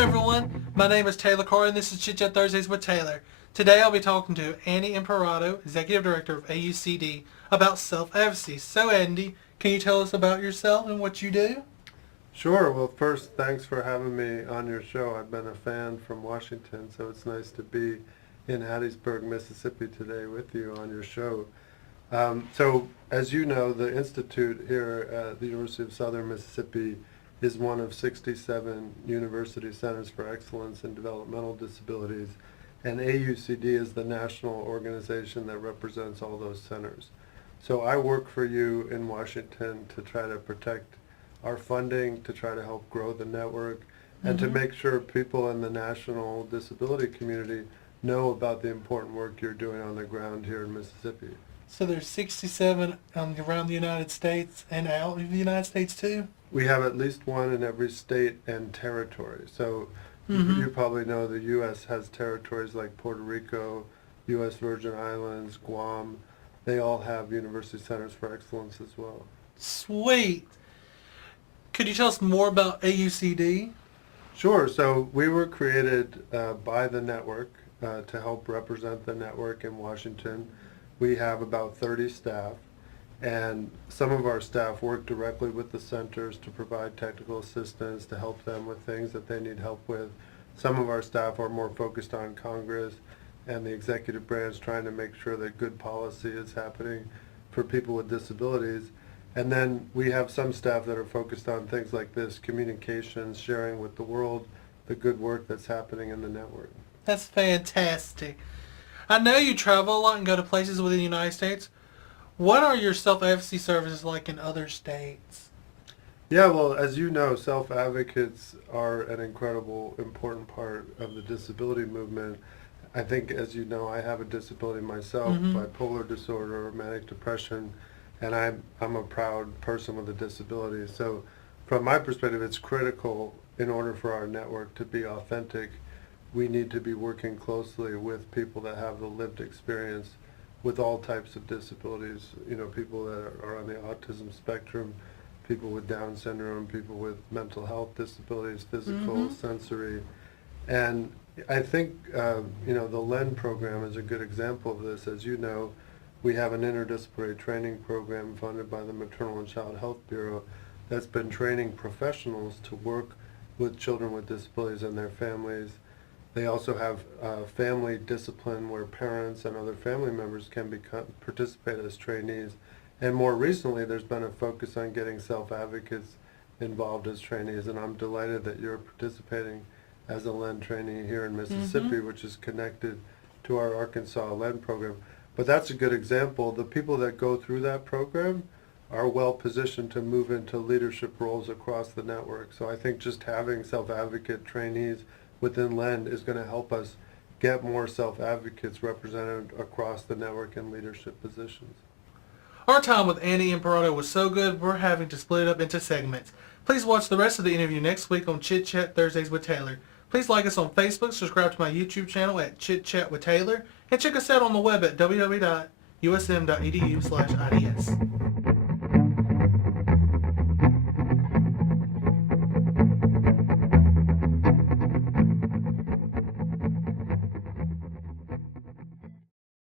everyone, my name is Taylor Carr and this is Chit Chat Thursdays with Taylor. Today I'll be talking to Andy Imparato, Executive Director of AUCD, about self-advocacy. So Andy, can you tell us about yourself and what you do? Sure. Well, first, thanks for having me on your show. I've been a fan from Washington, so it's nice to be in Hattiesburg, Mississippi today with you on your show. So, as you know, the Institute here at the University of Southern Mississippi is one of 67 University Centers for Excellence in Developmental Disabilities, and AUCD is the national organization that represents all those centers. So I work for you in Washington to try to protect our funding, to try to help grow the network, and to make sure people in the national disability community know about the important work you're doing on the ground here in Mississippi. So there's 67 around the United States and out of the United States too? We have at least one in every state and territory. So you probably know the U.S. has territories like Puerto Rico, U.S. Virgin Islands, Guam. They all have University Centers for Excellence as well. Sweet. Could you tell us more about AUCD? Sure. So we were created by the network to help represent the network in Washington. We have about 30 staff, and some of our staff work directly with the centers to provide technical assistance, to help them with things that they need help with. Some of our staff are more focused on Congress and the executive branch, trying to make sure that good policy is happening for people with disabilities. And then we have some staff that are focused on things like this, communications, sharing with the world the good work that's happening in the network. That's fantastic. I know you travel a lot and go to places within the United States. What are your self-advocacy services like in other states? Yeah, well, as you know, self-advocates are an incredible, important part of the disability movement. I think, as you know, I have a disability myself, bipolar disorder or manic depression, and I'm a proud person with a disability. So from my perspective, it's critical in order for our network to be authentic. We need to be working closely with people that have the lived experience with all types of disabilities, you know, people that are on the autism spectrum, people with Down syndrome, people with mental health disabilities, physical, sensory. And I think, you know, the LEND program is a good example of this. As you know, we have an interdisciplinary training program funded by the Maternal and Child Health Bureau that's been training professionals to work with children with disabilities and their families. They also have family discipline where parents and other family members can participate as trainees. And more recently, there's been a focus on getting self-advocates involved as trainees. And I'm delighted that you're participating as a LEND trainee here in Mississippi, which is connected to our Arkansas LEND program. But that's a good example. The people that go through that program are well positioned to move into leadership roles across the network. So I think just having self-advocate trainees within LEND is going to help us get more self-advocates represented across the network in leadership positions. Our time with Andy Imparato was so good, we're having to split it up into segments. Please watch the rest of the interview next week on Chit Chat Thursdays with Taylor. Please like us on Facebook, subscribe to my YouTube channel at Chit Chat with Taylor, and check us out on the web at www.usm.edu/IDS.